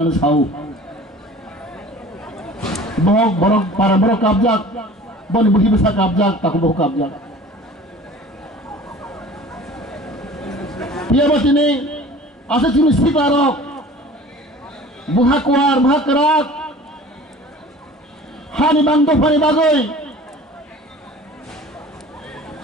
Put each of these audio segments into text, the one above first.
Sahu borok para borok kabjak bon buhi besar kabjak tak boh kabjak dia bos ini asal sini siparok buha kuar buha kerak hani bangdo pani bagoy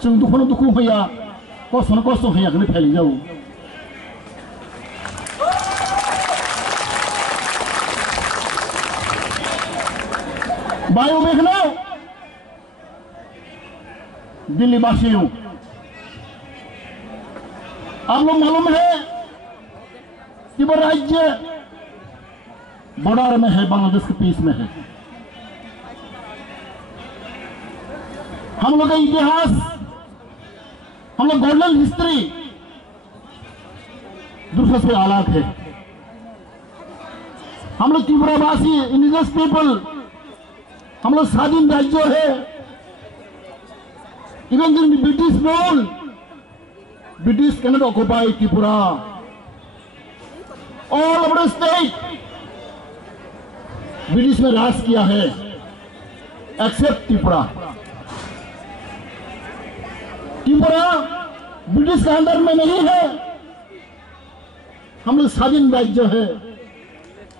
sung duku haya kosong haya kena feli jauh वायु देख लो दिल्ली वासियों आप लोग मालूम है कि वो राज्य बॉर्डर में है, बांग्लादेश के पीस में है। हम लोग का इतिहास, हम लोग गोल्डन हिस्ट्री दूसरे से अलग है। हम लोग त्रिपुरावासी इंडिजिनस पीपल, हम लोग स्वाधीन राज्य है। Even the British rule, British can not occupy Tripura. All over the state British ने राज किया है, एक्सेप्ट त्रिपुरा। त्रिपुरा ब्रिटिश के अंदर में नहीं है, हम लोग स्वाधीन राज्य है,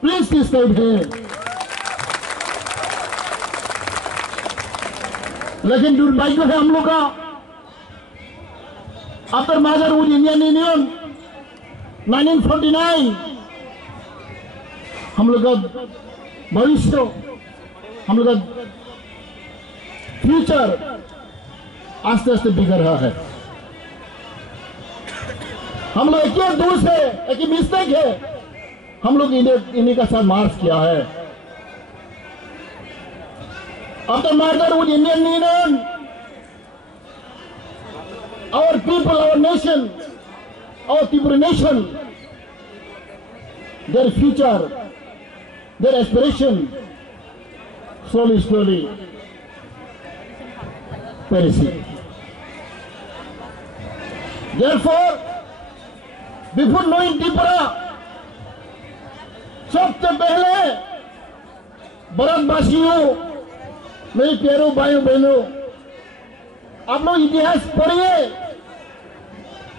प्रिंस की स्टेट है। लेकिन दुर्भाग्य है हम लोग का, after merger with Indian union 1949 हम लोग का भविष्य, हम लोग का फ्यूचर आस्ते आस्ते बिगड़ रहा है। हम लोग एक दूर से एक मिस्टेक है, हम लोग इन्हीं का साथ मार्च किया है। After merger with Indian Union, our people, our nation, our Tripura nation, their future, their aspiration, slowly perishing. Therefore, before knowing Tripura, सबसे पहले भारतवासियों, मेरे प्यारों भाइयों बहनों, आप लोग इतिहास पढ़िए।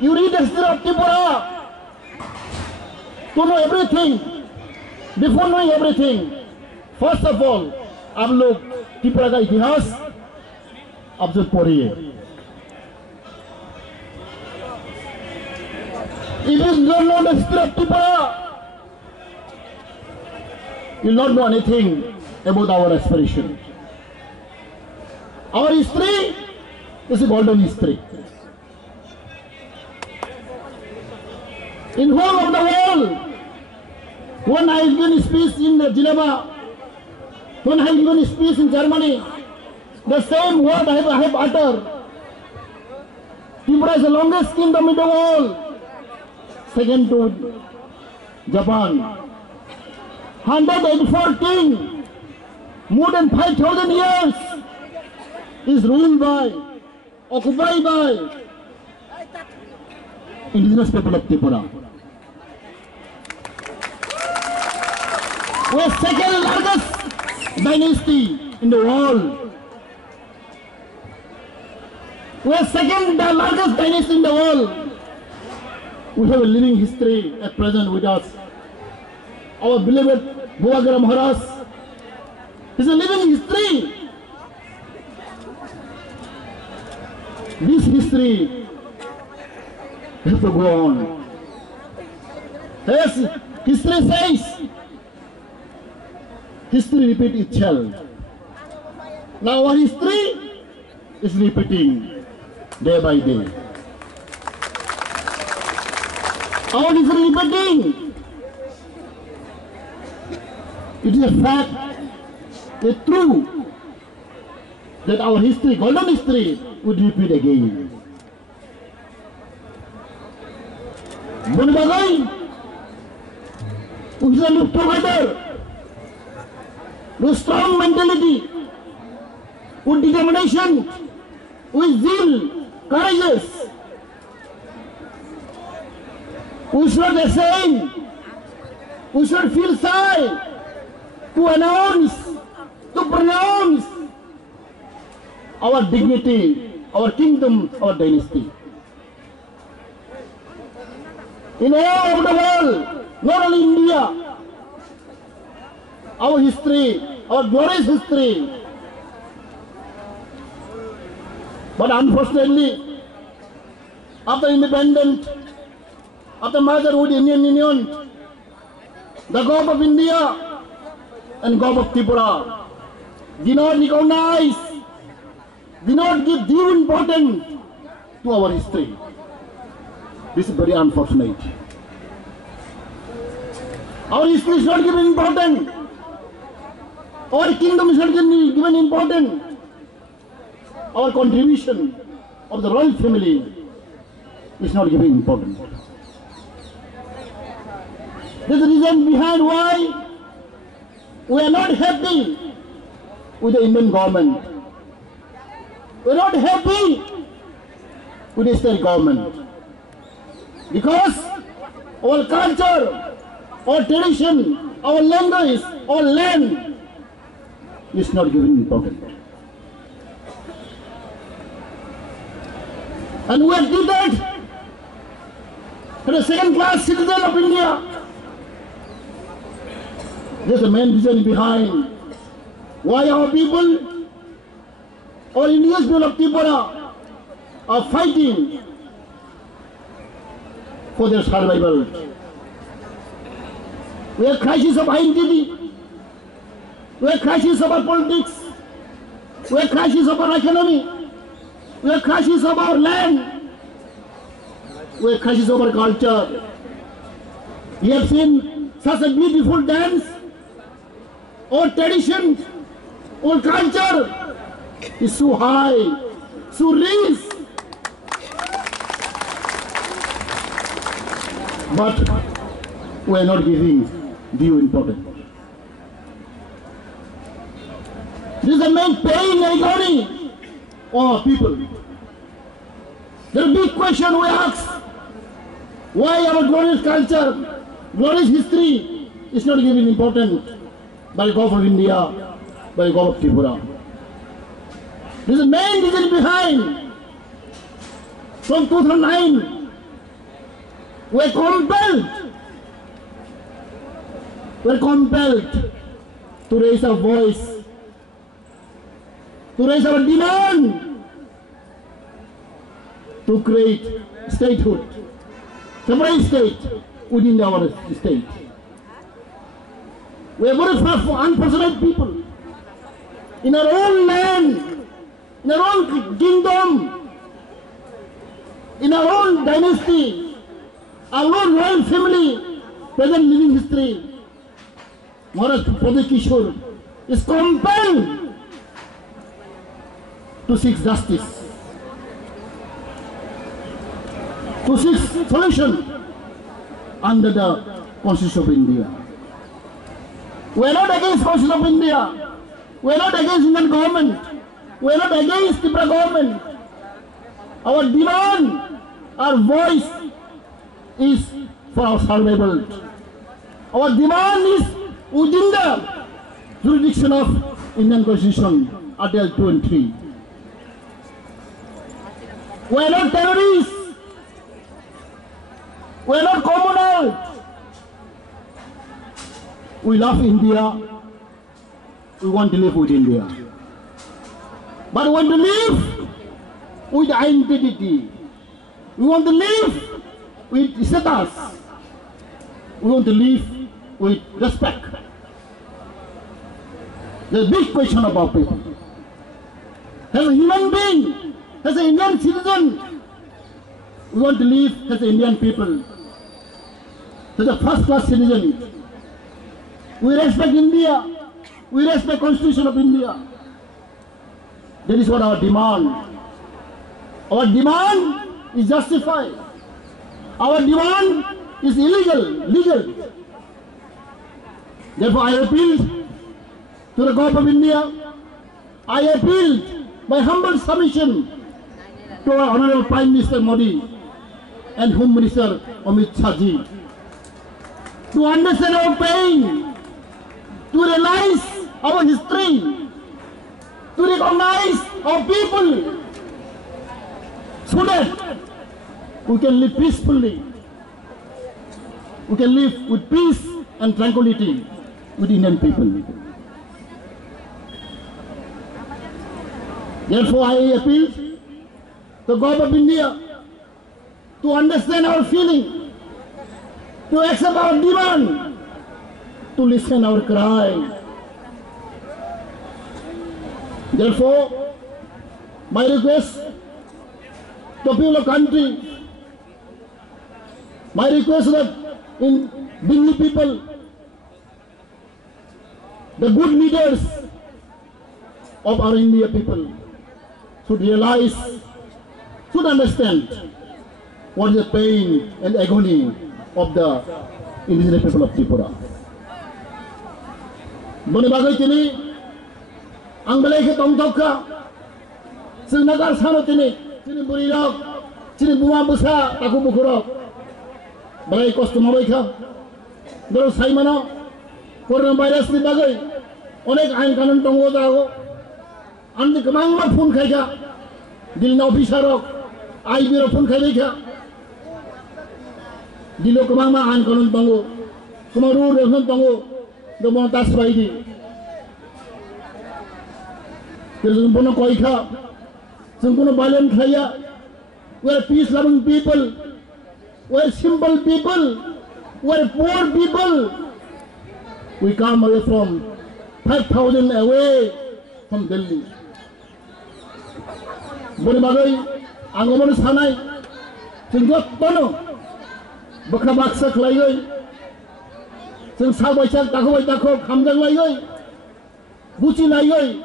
You read the history of Tripura to know everything. Before knowing everything, first of all आप लोग त्रिपुरा का इतिहास आप जो पढ़िए। If you don't know the history of Tripura, you will not know anything about our aspiration. Our history is a golden history. In whole of the world, when I have given speech in Geneva, when I have given speech in Germany, the same word I have uttered. Tripura is the longest kingdom in the world, second to Japan. 184 king, more than 5,000 years, is ruled by, occupied by indigenous people of Tripura. We are second largest dynasty in the world. We are second largest dynasty in the world. We have a living history at present with us. Our beloved Bhuvagra Maharaj is a living history. This history has to go on. As history says, history repeats itself. Now our history is repeating day by day. Our history is repeating. It is a fact, it's true, that our history, golden history, would repeat again. Bunbagay, we should look together with strong mentality, with determination, with zeal, courageous. We should not ashamed we should feel shy to announce, to pronounce our dignity, our kingdom, our dynasty. In all over the world, not only India, our history, our glorious history. But unfortunately, after independence, after merger with Indian Union, the government of India and government of Tripura did not recognize, did not give due importance to our history. This is very unfortunate. Our history is not given importance. Our kingdom is not given importance. Our contribution of the royal family is not given importance. This is the reason behind why we are not happy with the Indian government. We are not happy with the state government. Because our culture, our tradition, our language, our land is not given importance. And we are treated as a second-class citizen of India. There's the main reason behind why our people, our Indian people of Tripura, are fighting for their survival. We have crisis of identity. We have crisis of our politics. We have crisis of our economy. We have crisis of our land. We have crisis of our culture. We have seen such a beautiful dance. Our tradition, our culture is so high, so rich. But we are not giving due importance. This is the main pain and agony of our people. The big question we ask, why our glorious culture, glorious history is not given importance by the government of India, by the government of Tripura. This is the main reason behind. From 2009, we are compelled to raise our voice, to raise our demand to create statehood, separate state within our state. We are very unfortunate people. In our own land, in our own kingdom, in our own dynasty, our own royal family, present living history, Maharaj Pradip Kishore is compelled to seek justice, to seek solution under the Constitution of India. We are not against Constitution of India. We are not against Indian government. We are not against Tripura government. Our demand, our voice is for our survival. Our demand is within the jurisdiction of Indian Constitution, Article 2 and 3. We are not terrorists. We are not communal. We love India. We want to live with India. But we want to live with identity. We want to live with status. We want to live with respect. The big question of our people. As a human being, as an Indian citizen, we want to live as Indian people, as a first-class citizen. We respect India. We respect Constitution of India. That is what our demand. Our demand is justified. Our demand is legal. Therefore, I appeal to the government of India. I appeal by humble submission to our Honorable Prime Minister Modi and Home Minister Amit Shah ji. to understand our pain, to realize our history, to recognize our people, so that we can live peacefully. We can live with peace and tranquility with Indian people. Therefore, I appeal to the government of India to understand our feeling, to accept our demand, to listen our cry. Therefore, my request to the people of country, my request that in Delhi people, the good leaders of our India people should realize, should understand what is the pain and agony of the indigenous people of Tripura. Bani bagai tini, ang balai ke tongtok ka, senagar sano tini burirok, tini bunga busa, taku bukurok, balai kostu mabai ka, dulu sai mana, coronavirus ni bagai, onek ain kanan tonggo tahu, andi kemang ma phone khai ka, dilna officer rok, ai biro phone khai ka, dilo kemang ma ain kanan tonggo, kemaru refon tonggo, domo tas bai di. Kita punya koi kha, punya violent khaya. We are peace-loving people. We are simple people. We are poor people. We come away from 5,000 away from Delhi. Bani bagai, anggaman sanai, sehingga tono, bakra baksa kelai, sehingga sabai cak takho, hamjang lai, buci lai.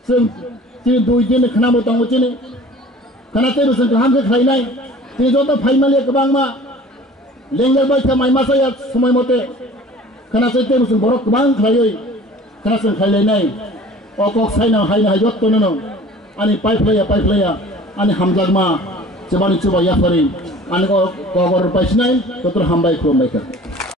Sehingga dua jenis kena motong macam ni, kena terus sehingga hamzah khainai, sehingga jauh tu final ya kebang ma, lenggar baca mai masa ya semai mote, kena sehingga terus borok kebang khainai, kena sehingga khainai, okok saina haina hajat tu nono, ani pipe laya, ani hamzah ma, coba ni coba ya farin, ani kau kau rupai sinai, tu terhambai kau mereka.